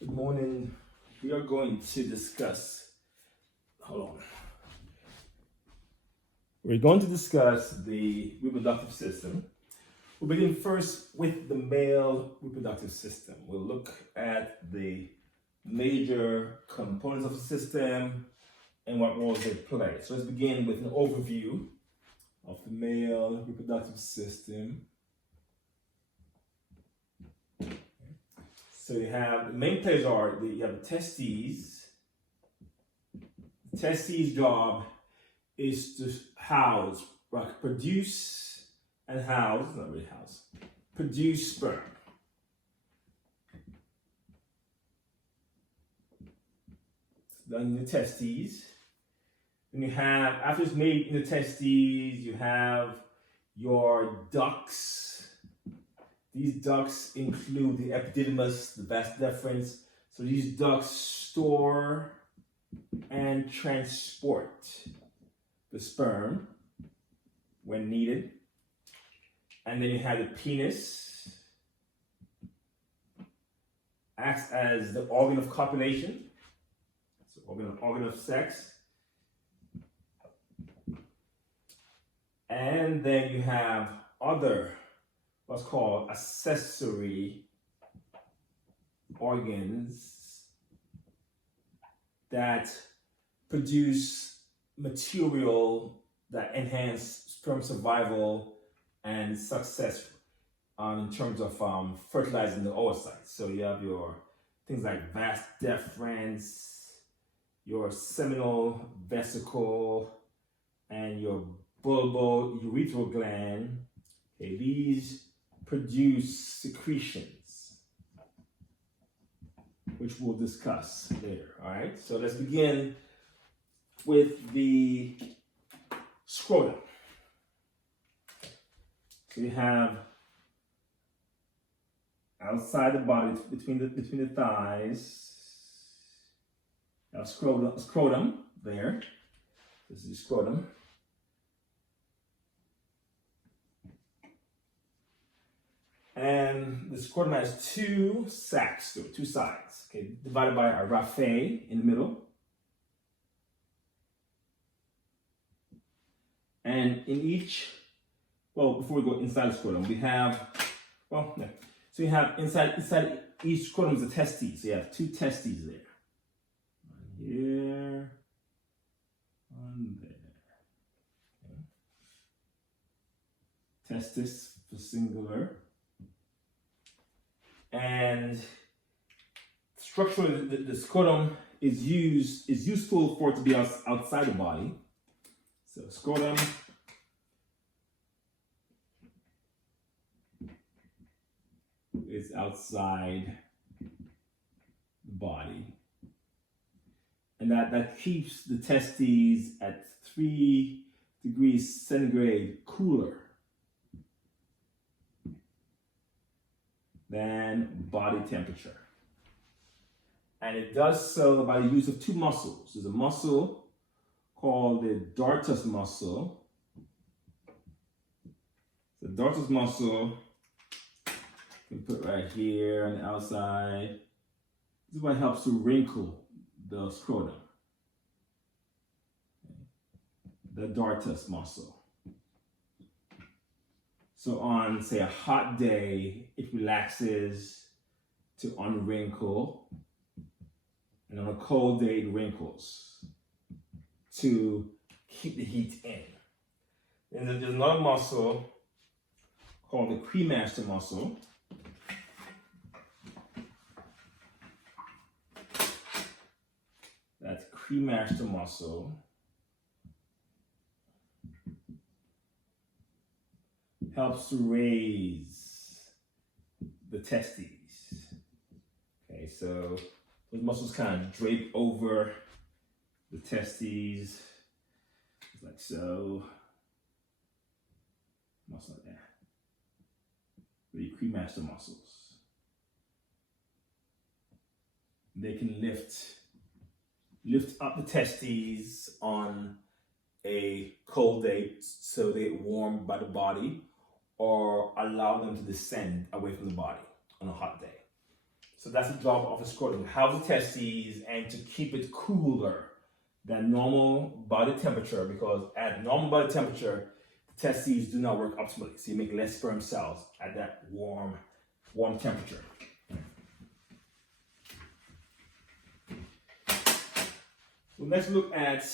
Good morning. We are going to discuss, hold on. We're going to discuss the reproductive system. We'll begin first with the male reproductive system. We'll look at the major components of the system and what roles they play. So let's begin with an overview of the male reproductive system. So you have the main players are you have the testes. The testes' job is to house, like produce and house, not really house, produce sperm. Done in the testes. Then you have, after it's made in the testes, you have your ducts. These ducts include the epididymis, the vas deferens. So these ducts store and transport the sperm when needed. And then you have the penis, acts as the organ of copulation, so organ of sex. And then you have other what's called accessory organs that produce material that enhance sperm survival and success in terms of fertilizing the oocytes. So you have your things like vas deferens, your seminal vesicle, and your bulbourethral gland. Okay, these produce secretions, which we'll discuss later. All right, so let's begin with the scrotum. So you have outside the body, between the thighs, you have scrotum there. This is the scrotum. And the scrotum has two sacs, so two sides, okay, divided by a raphe in the middle. And in each, well, before we go inside the scrotum, we have, well, no. So you have inside each scrotum is a testes. So you have two testes there. One here, one there. Okay. Testis for singular. And structurally, the scrotum is useful for it to be outside the body. So scrotum is outside the body, and that keeps the testes at 3 degrees centigrade cooler than body temperature. And it does so by the use of two muscles. There's a muscle called the dartus muscle. The dartus muscle you can put right here on the outside. This is what helps to wrinkle the scrotum. The dartus muscle. So on, say, a hot day, it relaxes to unwrinkle. And on a cold day, it wrinkles to keep the heat in. And then there's another muscle called the cremaster muscle. That's cremaster muscle. Helps to raise the testes. Okay, so those muscles kind of drape over the testes, like so. Muscle like that. The cremaster muscles. They can lift up the testes on a cold day so they get warmed by the body, or allow them to descend away from the body on a hot day. So that's the job of the scrotum, to house the testes and to keep it cooler than normal body temperature, because at normal body temperature, the testes do not work optimally. So you make less sperm cells at that warm temperature. So let's look at,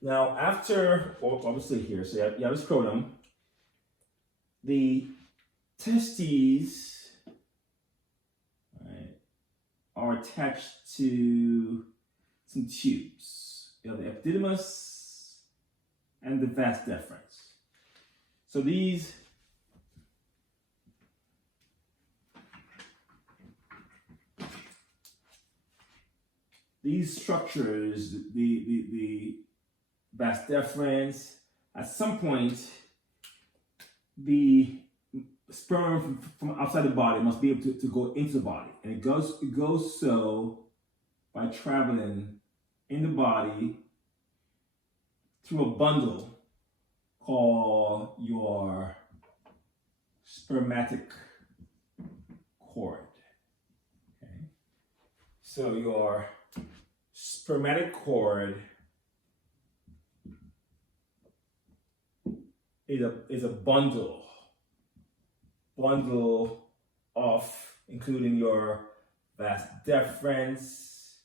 now after, obviously here, so you have the scrotum, the testes, right, are attached to some tubes. You have the epididymis and the vas deferens. So these structures, the vas deferens, at some point, the sperm from outside the body must be able to go into the body. And it goes so by traveling in the body through a bundle called your spermatic cord. Okay? So your spermatic cord is a bundle of, including your vas deferens,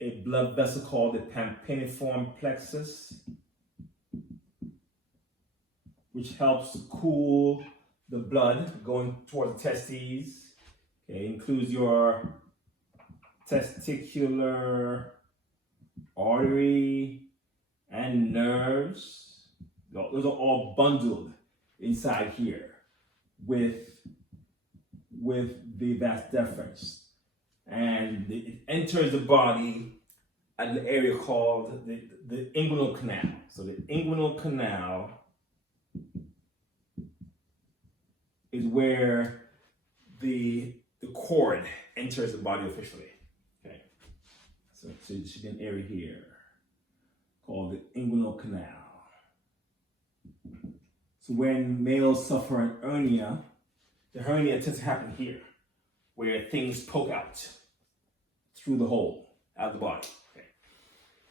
a blood vessel called the pampiniform plexus, which helps to cool the blood going toward the testes. Okay, includes your testicular artery and nerves. Those are all bundled inside here with the vas deferens. And it enters the body at the area called the inguinal canal. So the inguinal canal is where the cord enters the body officially. Okay, so it should be an area here called the inguinal canal. So when males suffer an hernia, the hernia tends to happen here, where things poke out through the hole out of the body. Okay.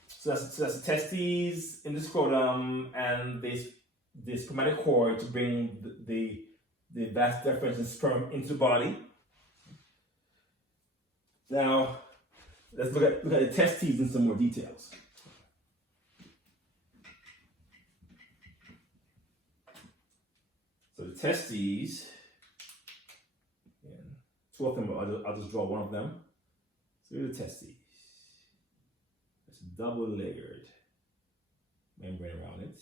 So that's the testes in the scrotum and the spermatic cord to bring the vas deferens and sperm into the body. Now, let's look at the testes in some more details. So the testes, two of them, I'll just draw one of them. So here's the testes. It's a double layered membrane around it.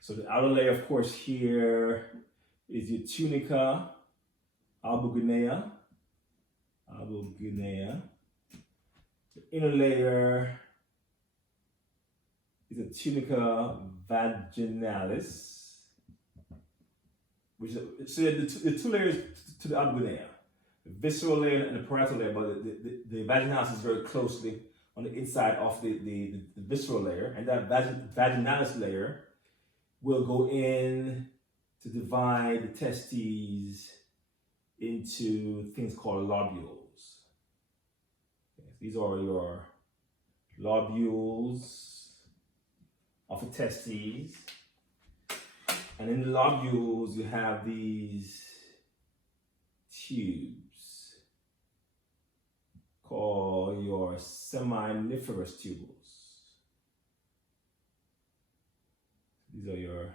So the outer layer, of course, here is your tunica albuginea. The inner layer is a tunica vaginalis, which is, so the two layers to the albuginea, the visceral layer and the parietal layer, but the vaginalis is very closely on the inside of the visceral layer, and that vaginalis layer will go in to divide the testes into things called lobules. Okay, these are your lobules of the testes. And in the lobules, you have these tubes called your seminiferous tubules. These are your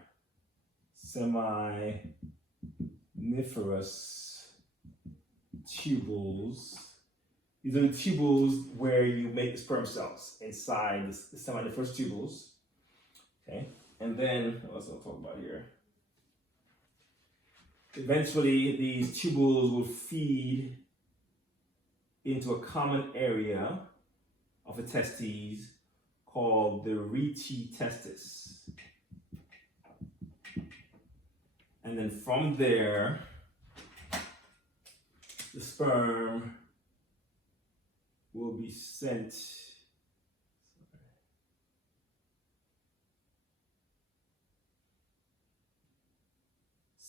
seminiferous tubules. These are the tubules where you make the sperm cells inside the seminiferous tubules. Okay, and then what's I'll talk about here? Eventually, these tubules will feed into a common area of the testes called the rete testis. And then from there, the sperm will be sent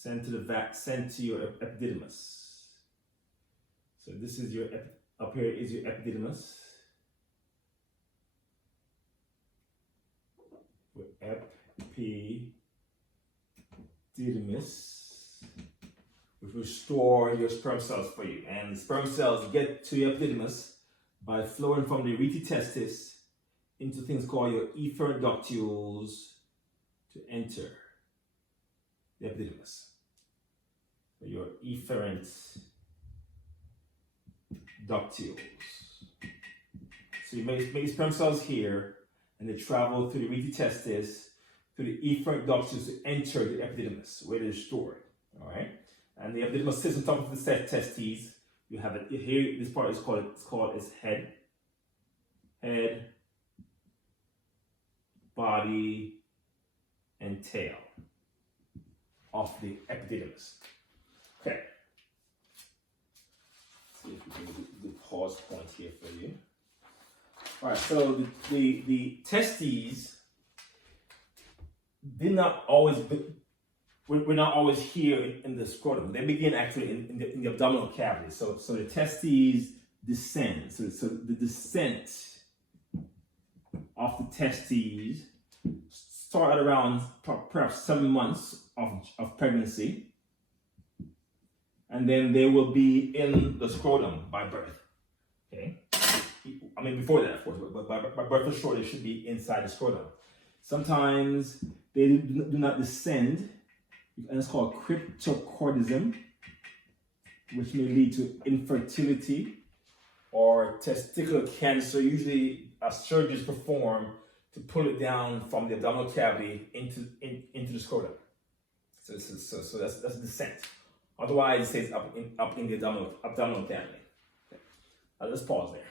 sent to your epididymis. So this is your up here is your epididymis. Epididymis, which will store your sperm cells for you. And sperm cells get to your epididymis by flowing from the rete testis into things called your efferent ductules to enter the epididymis. So your efferent ductules. So you make sperm cells here, and they travel through the rete testis, through the efferent ductules to enter the epididymis, where they're stored. All right, and the epididymis sits on top of the testes. You have it here. This part is called head, body, and tail of the epididymis. Okay. Let's see if we can do the pause point here for you. All right. So the testes did not always. We're not always here in the scrotum. They begin actually in the abdominal cavity. So the testes descend. So the descent of the testes start at around perhaps 7 months of pregnancy, and then they will be in the scrotum by birth. Okay, I mean before that, of course, but by birth for sure they should be inside the scrotum. Sometimes they do not descend, and it's called cryptorchidism, which may lead to infertility or testicular cancer. Usually, a surgery is performed to pull it down from the abdominal cavity into the scrotum. So that's descent. Otherwise, it stays up in the abdominal cavity. Okay. Let's pause there.